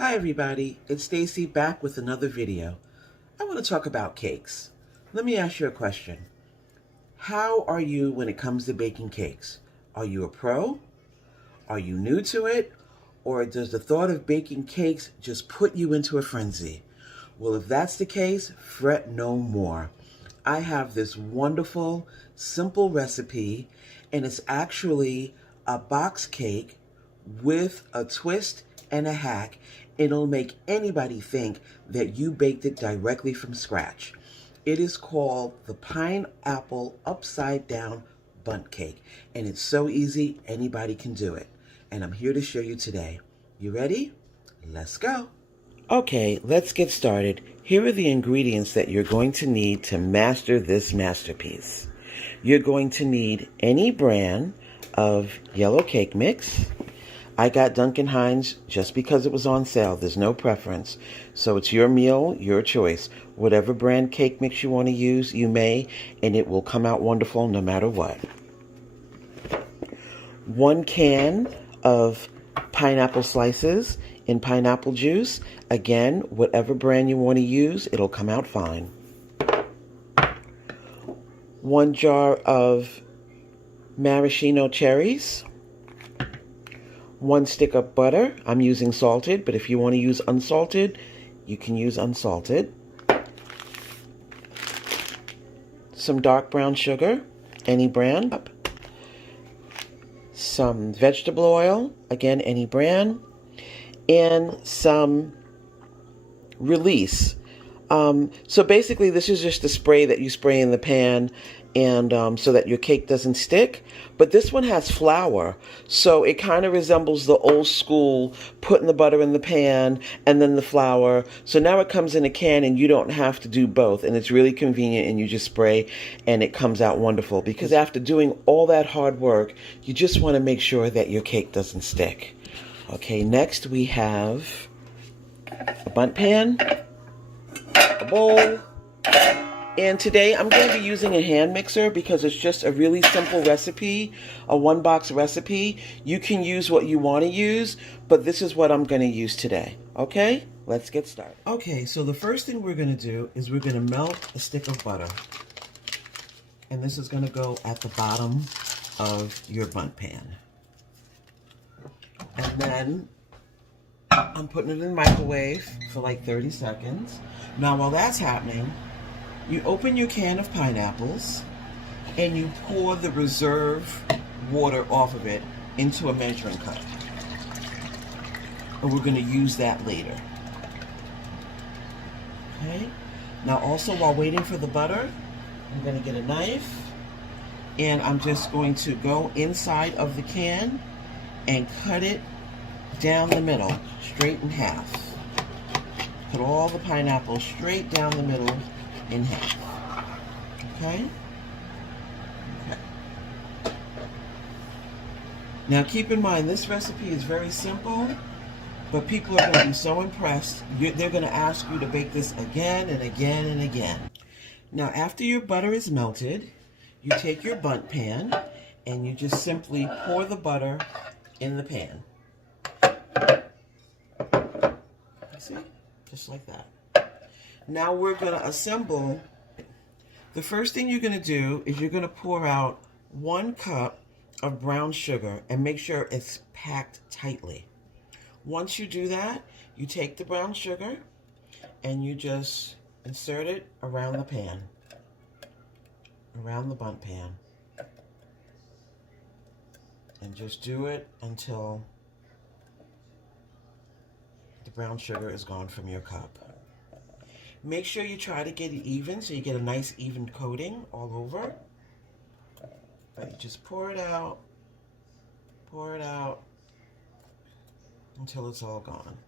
Hi everybody, it's Stacy back with another video. I want to talk about cakes. Let me ask you a question. How are you when it comes to baking cakes? Are you a pro? Are you new to it? Or does the thought of baking cakes just put you into a frenzy? Well, if that's the case, fret no more. I have this wonderful, simple recipe, and it's actually a box cake with a twist and a hack. It'll make anybody think that you baked it directly from scratch. It is called the Pineapple Upside Down Bundt Cake, and it's so easy, anybody can do it. And I'm here to show you today. You ready? Let's go. Okay, let's get started. Here are the ingredients that you're going to need to master this masterpiece. You're going to need any brand of yellow cake mix. I got Duncan Hines just because it was on sale. There's no preference. So it's your meal, your choice. Whatever brand cake mix you want to use, you may, and it will come out wonderful no matter what. 1 can of pineapple slices in pineapple juice. Again, whatever brand you want to use, it'll come out fine. 1 jar of maraschino cherries. 1 stick of butter. I'm using salted, but if you want to use unsalted, you can use unsalted. Some dark brown sugar, any brand. Some vegetable oil, again, any brand. And some release. So basically, this is just a spray that you spray in the pan, and so that your cake doesn't stick. But this one has flour, so it kind of resembles the old school putting the butter in the pan and then the flour. So now it comes in a can and you don't have to do both, and it's really convenient, and you just spray and it comes out wonderful, because after doing all that hard work, you just want to make sure that your cake doesn't stick. Okay, next we have a bundt pan, a bowl, and today I'm going to be using a hand mixer because it's just a really simple recipe, a 1-box recipe. You can use what you want to use, but this is what I'm going to use today. Okay, let's get started. Okay, so the first thing we're going to do is we're going to melt a stick of butter. And this is going to go at the bottom of your bundt pan. And then I'm putting it in the microwave for like 30 seconds. Now, while that's happening, you open your can of pineapples and you pour the reserve water off of it into a measuring cup. And we're going to use that later. Okay? Now, also, while waiting for the butter, I'm going to get a knife and I'm just going to go inside of the can and cut it down the middle, straight in half. Put all the pineapple straight down the middle in half. Okay? Okay. Now keep in mind, this recipe is very simple, but people are going to be so impressed. They're going to ask you to bake this again and again and again. Now, after your butter is melted, you take your bundt pan and you just simply pour the butter in the pan. See? Just like that. Now we're going to assemble. The first thing you're going to do is you're going to pour out 1 cup of brown sugar and make sure it's packed tightly. Once you do that, you take the brown sugar and you just insert it around the pan, around the bundt pan. And just do it until the brown sugar is gone from your cup. Make sure you try to get it even so you get a nice even coating all over. But you just pour it out until it's all gone.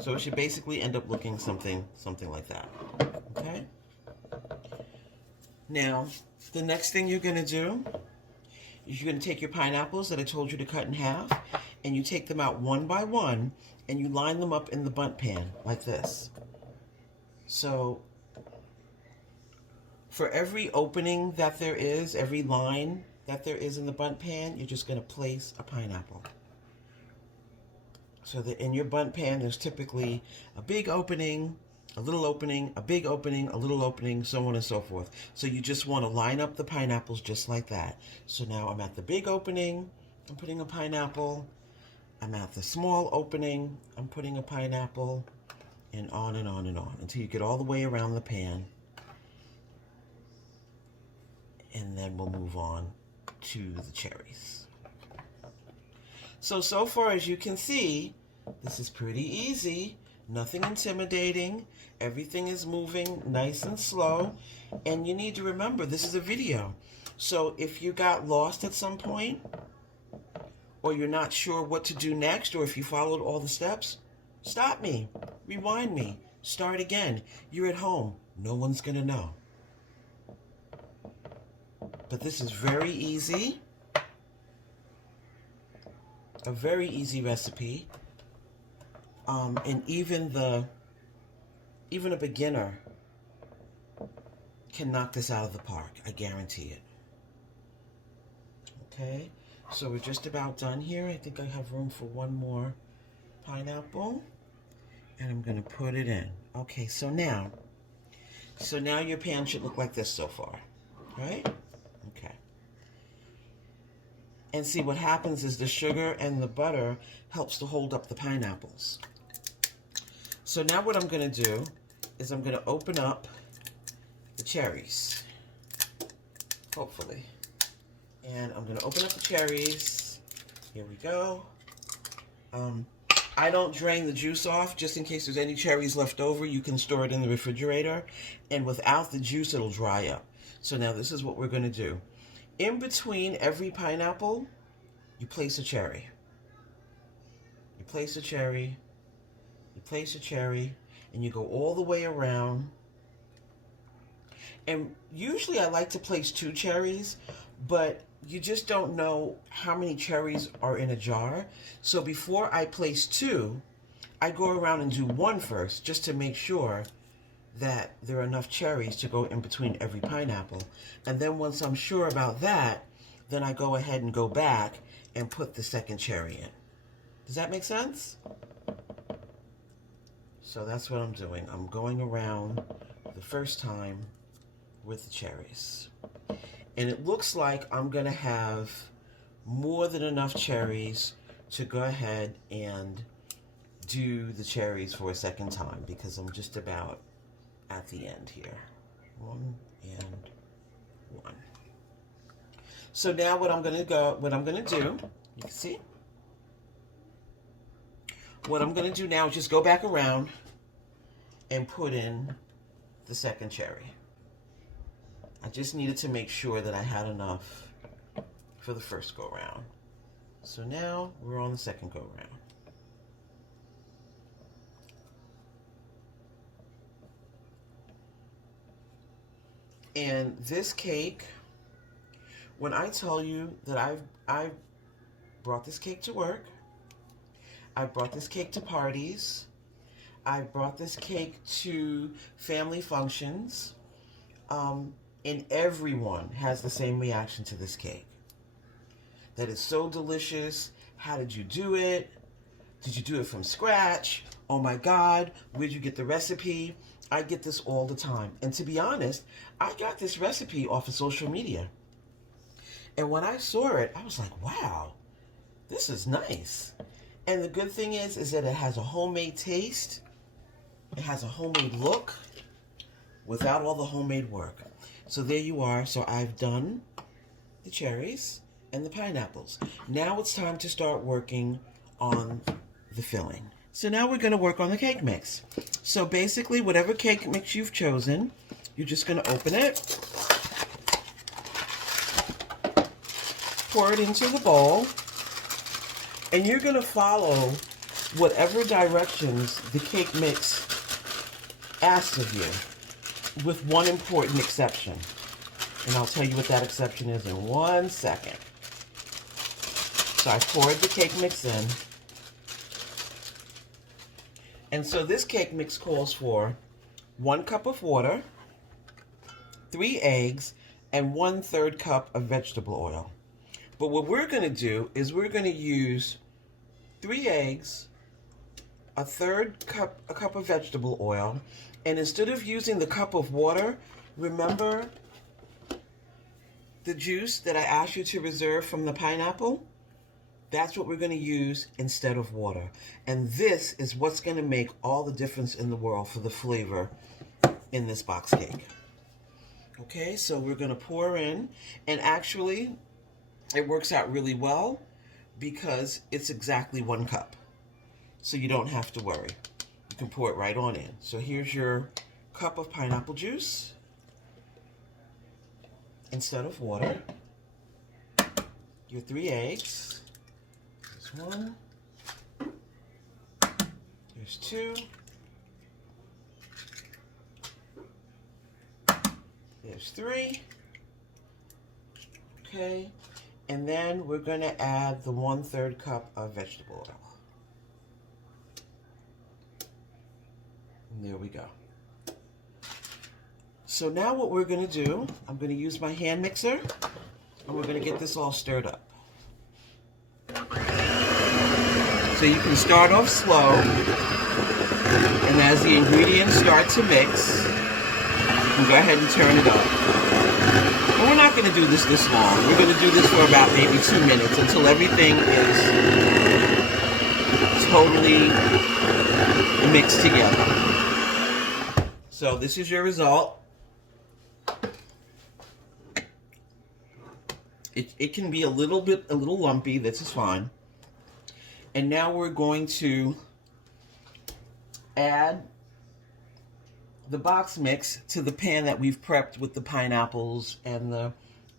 So it should basically end up looking something like that. Okay? Now, the next thing you're going to do is you're going to take your pineapples that I told you to cut in half, and you take them out one by one, and you line them up in the bundt pan like this. So for every opening that there is, every line that there is in the bundt pan, you're just going to place a pineapple. So that in your bundt pan, there's typically a big opening, a little opening, a big opening, a little opening, so on and so forth. So you just want to line up the pineapples just like that. So now I'm at the big opening, I'm putting a pineapple. I'm at the small opening, I'm putting a pineapple, and on and on and on until you get all the way around the pan. And then we'll move on to the cherries. So far as you can see, this is pretty easy. Nothing intimidating. Everything is moving nice and slow. And you need to remember, this is a video. So if you got lost at some point, or you're not sure what to do next, or if you followed all the steps, stop me, rewind me, start again. You're at home. No one's going to know. But this is very easy. A very easy recipe. And even a beginner can knock this out of the park. I guarantee it. Okay, so we're just about done here. I think I have room for one more pineapple. And I'm going to put it in. Okay, so now your pan should look like this so far. Right? Okay. And see, what happens is the sugar and the butter helps to hold up the pineapples. So now what I'm going to do is I'm going to open up the cherries, hopefully. And I'm going to open up the cherries. Here we go. I don't drain the juice off, just in case there's any cherries left over. You can store it in the refrigerator, and without the juice, it'll dry up. So now this is what we're going to do. In between every pineapple, you place a cherry. You place a cherry. You place a cherry, and you go all the way around. And usually I like to place 2 cherries, but you just don't know how many cherries are in a jar. So before I place 2, I go around and do 1 first, just to make sure that there are enough cherries to go in between every pineapple. And then once I'm sure about that, then I go ahead and go back and put the second cherry in. Does that make sense? So that's what I'm doing. I'm going around the first time with the cherries. And it looks like I'm going to have more than enough cherries to go ahead and do the cherries for a second time, because I'm just about at the end here. 1 and 1. So now what I'm going to do, you can see, what I'm going to do now is just go back around and put in the second cherry. I just needed to make sure that I had enough for the first go round. So now we're on the second go round. And this cake, when I tell you that I've brought this cake to work, I brought this cake to parties, I brought this cake to family functions, and everyone has the same reaction to this cake. That it's so delicious. How did you do it? Did you do it from scratch? Oh my God, where'd you get the recipe? I get this all the time. And to be honest, I got this recipe off of social media. And when I saw it, I was like, wow, this is nice. And the good thing is that it has a homemade taste. It has a homemade look without all the homemade work. So there you are. So I've done the cherries and the pineapples. Now it's time to start working on the filling. So now we're going to work on the cake mix. So basically, whatever cake mix you've chosen, you're just going to open it, pour it into the bowl, and you're going to follow whatever directions the cake mix asks of you, with one important exception. And I'll tell you what that exception is in 1 second. So I poured the cake mix in. And so this cake mix calls for 1 cup of water, 3 eggs, and 1/3 cup of vegetable oil. But what we're going to do is we're going to use 3 eggs, a cup of vegetable oil, and instead of using the cup of water, remember the juice that I asked you to reserve from the pineapple? That's what we're going to use instead of water. And this is what's going to make all the difference in the world for the flavor in this box cake. Okay, so we're going to pour in, and actually it works out really well because it's exactly 1 cup. So you don't have to worry. You can pour it right on in. So here's your cup of pineapple juice instead of water. Your 3 eggs. There's 1. There's 2. There's 3. Okay. And then we're going to add the 1/3 cup of vegetable oil. And there we go. So now what we're going to do, I'm going to use my hand mixer, and we're going to get this all stirred up. So you can start off slow, and as the ingredients start to mix, you can go ahead and turn it up. And we're not going to do this long. We're going to do this for about maybe 2 minutes until everything is totally mixed together. So this is your result. It can be a little lumpy. This is fine. And now we're going to add the box mix to the pan that we've prepped with the pineapples and the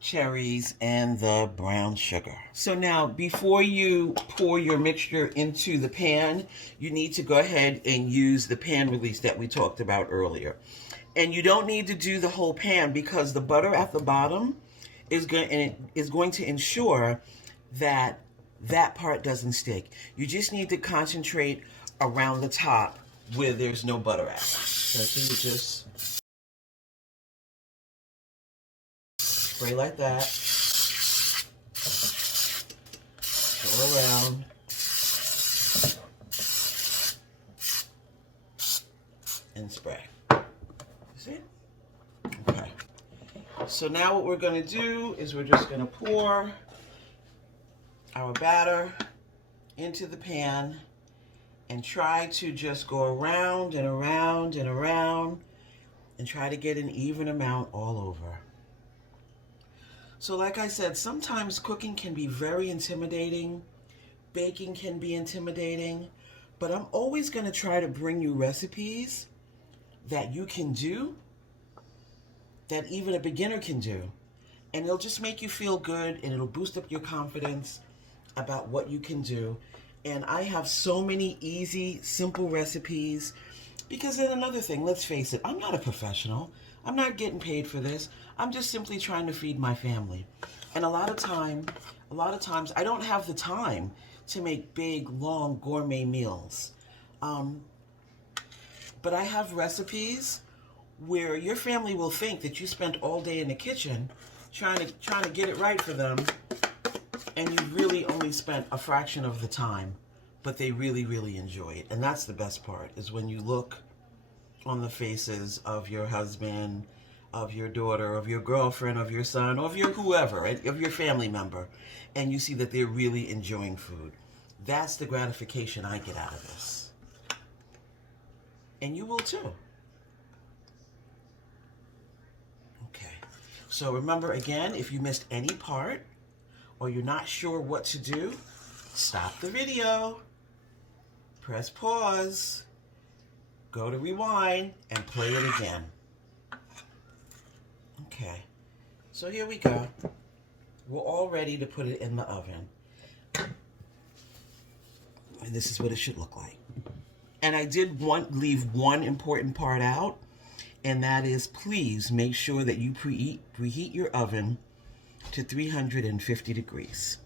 cherries and the brown sugar. So now, before you pour your mixture into the pan, you need to go ahead and use the pan release that we talked about earlier. And you don't need to do the whole pan because the butter at the bottom is going to ensure that that part doesn't stick. You just need to concentrate around the top where there's no butter at. So you just spray like that. Go around. And spray. See? Okay. So now what we're going to do is we're just going to pour our batter into the pan and try to just go around and around and around and try to get an even amount all over. So like I said, sometimes cooking can be very intimidating. Baking can be intimidating. But I'm always going to try to bring you recipes that you can do, that even a beginner can do. And it'll just make you feel good, and it'll boost up your confidence about what you can do. And I have so many easy, simple recipes. Because then another thing, let's face it, I'm not a professional. I'm not getting paid for this. I'm just simply trying to feed my family. And a lot of times I don't have the time to make big, long, gourmet meals. But I have recipes where your family will think that you spent all day in the kitchen trying to get it right for them, and you really only spent a fraction of the time, but they really, really enjoy it. And that's the best part, is when you look on the faces of your husband, of your daughter, of your girlfriend, of your son, of your whoever, of your family member, and you see that they're really enjoying food. That's the gratification I get out of this. And you will too. Okay. So remember, again, if you missed any part or you're not sure what to do, stop the video, press pause, go to rewind, and play it again. Okay. So here we go. We're all ready to put it in the oven. And this is what it should look like. And I did leave one important part out, and that is, please make sure that you preheat your oven to 350 degrees.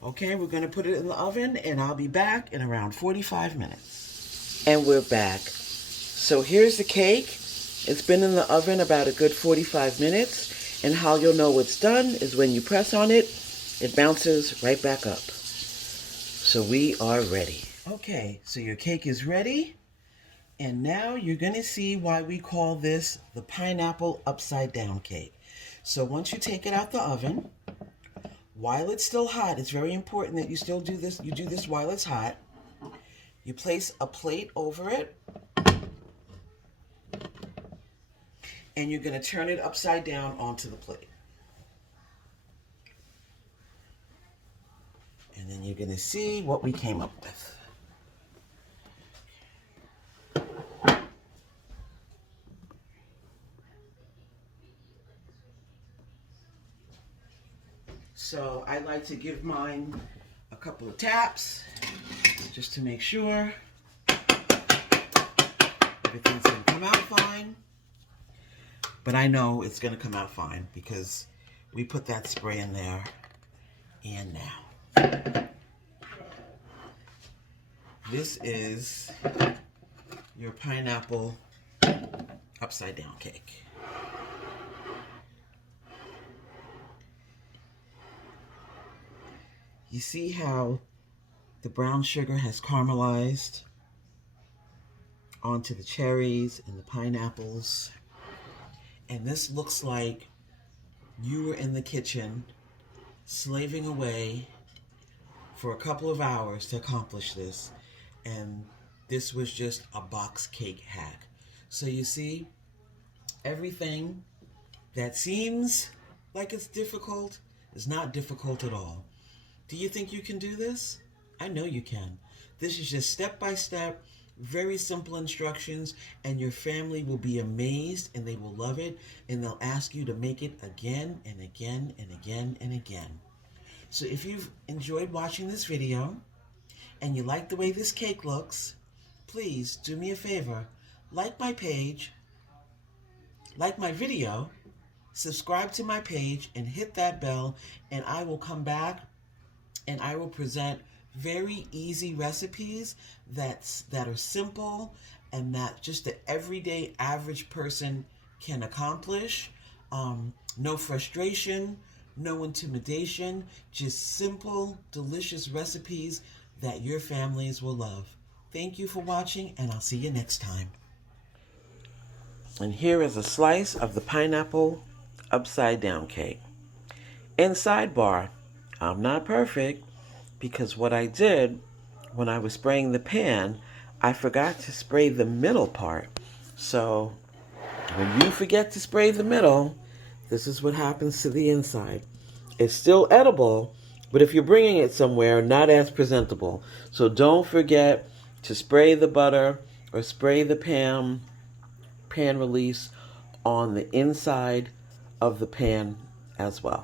Okay, we're going to put it in the oven, and I'll be back in around 45 minutes. And we're back. So here's the cake. It's been in the oven about a good 45 minutes, and how you'll know it's done is when you press on it, it bounces right back up. So we are ready. Okay, so your cake is ready, and now you're going to see why we call this the pineapple upside down cake. So once you take it out the oven, while it's still hot, it's very important that you still do this. You do this while it's hot. You place a plate over it, and you're going to turn it upside down onto the plate. And then you're going to see what we came up with. So I like to give mine a couple of taps just to make sure everything's going to come out fine. But I know it's going to come out fine because we put that spray in there. And now, this is your pineapple upside down cake. You see how the brown sugar has caramelized onto the cherries and the pineapples. And this looks like you were in the kitchen slaving away for a couple of hours to accomplish this. And this was just a box cake hack. So you see, everything that seems like it's difficult is not difficult at all. Do you think you can do this? I know you can. This is just step-by-step, very simple instructions, and your family will be amazed and they will love it, and they'll ask you to make it again and again and again and again. So if you've enjoyed watching this video and you like the way this cake looks, please do me a favor, like my page, like my video, subscribe to my page, and hit that bell, and I will come back and I will present very easy recipes that are simple and that just the everyday average person can accomplish. No frustration, no intimidation, just simple, delicious recipes that your families will love. Thank you for watching, and I'll see you next time. And here is a slice of the pineapple upside down cake. And sidebar, I'm not perfect, because what I did when I was spraying the pan, I forgot to spray the middle part. So when you forget to spray the middle, this is what happens to the inside. It's still edible, but if you're bringing it somewhere, not as presentable. So don't forget to spray the butter or spray the pan release on the inside of the pan as well.